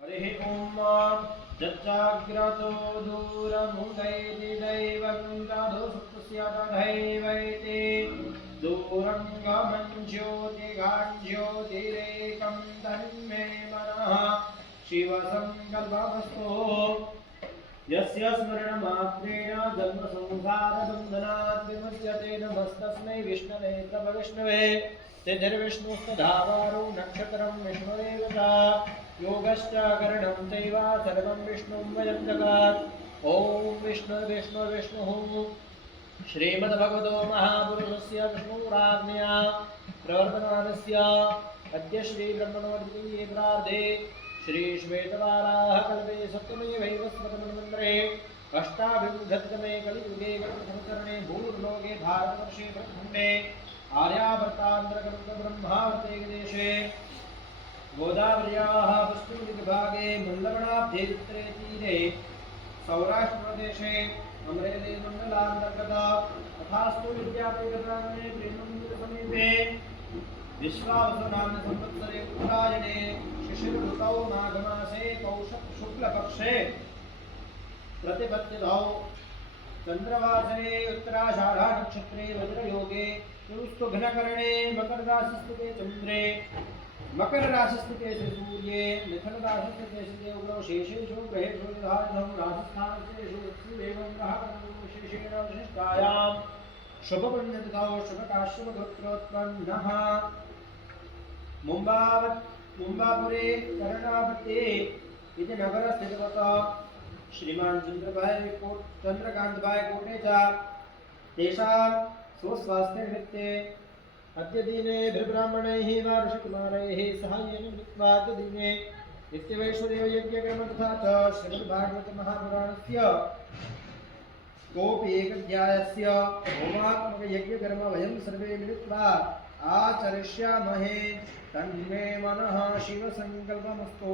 हरिः ॐ जच्चाग्रतो दूरमुदैति दैवं तदुसुप्तस्य तथैवैति दूरं गमं ज्योतिर्गाञ्ज्योतिरेकं तन्मे मनः शिवसङ्कल्पमस्तु यस्य स्मरणमात्रेण जन्मसंसारबन्धनात् विमुच्यते नमस्तस्मै विष्णवे प्रभविष्णवे सिद्धिर्विष्णुस्तधावारो नक्षत्रं विष्णुरेव च योगश्च करणं चैव सर्वं विष्णुं वयं जगात् ॐ विष्णुर्विष्णुर्विष्णुः श्रीमद्भगवतो महापुरुषस्य विष्णुराज्ञया प्रवर्तमानस्य अद्य श्रीब्रह्मणोद्गीये प्रार्धे श्रीश्वेतवाराहकल्पे सप्तमेवैव स्मृतमन्वन्तरे अष्टाविंशतितमे कलियुगे कल्पसंवत्सरे भूर्लोके भारतवर्षे प्रथमे आर्यावर्तान्तरकल्पब्रह्मावर्ते देशे गोदावर्याः पश्चिमदिग्भागे मल्लवनाब्धे उत्तरे तीरे सौराष्ट्रप्रदेशे अमरेली मण्डलान्तर्गत तथास्तु विद्यापीठप्राङ्गणे प्रेममन्दिरसमीपे विश्वावसुनाम्नि संवत्सरे उत्तरायणे शिशिरऋतौ माघमासे कौशक शुक्लपक्षे प्रतिपत्तितौ चन्द्रवासरे उत्तराषाढा नक्षत्रे वज्रयोगे तुस्तु घनकरणे मकर राशिस्थिते चन्द्रे मकर राशिस्थिते सूर्ये मिथुन राशिस्थिते देवग्रह शेषेषु ग्रहेषु धारणं राजस्थानेषु एवं ग्रहकरणं विशेषेण विशिष्टायां शुभपुण्यतिथौ शुभकाश्यपगोत्रोत्पन्नः मुम्बापुरे कर्णावते इति नगरस्थितवतः श्रीमान् चन्द्रकान्तभाई कोटेचा तेषां स्वस्वास्थ्यनिमित्ते अद्य दिने ब्राह्मणैः वार्षिककुमारैः साहाय्येन मिलित्वा अद्य दिने नित्यवैश्वर्य यज्ञकर्म तथा च श्रीमद्भागवतमहापुराणस्य कोऽपि एकध्यायस्य होमात्मकयज्ञकर्म वयं सर्वे मिलित्वा आचरिष्यामहे तन्मे मनः शिवसङ्कल्पमस्तु।